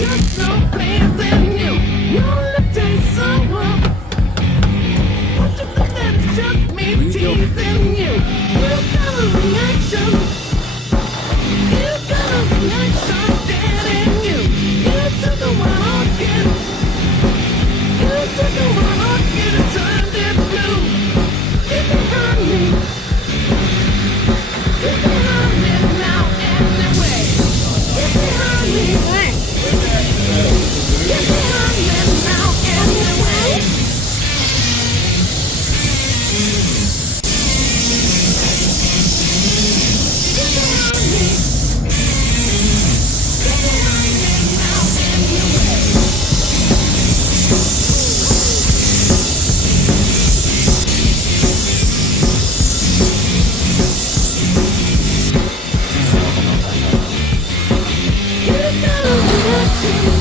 just no pleasing you. You look taste so wrong. What you think that it's just me teasing you? You got a reaction. You got a reaction dead in you. You took a while again. You took a while again and turned it blue. If you hurt me, if you hurt me now anyway. If you hurt me, if you hurt me now anyway. If you hurt me, if you hurt me now anyway. You got a reaction.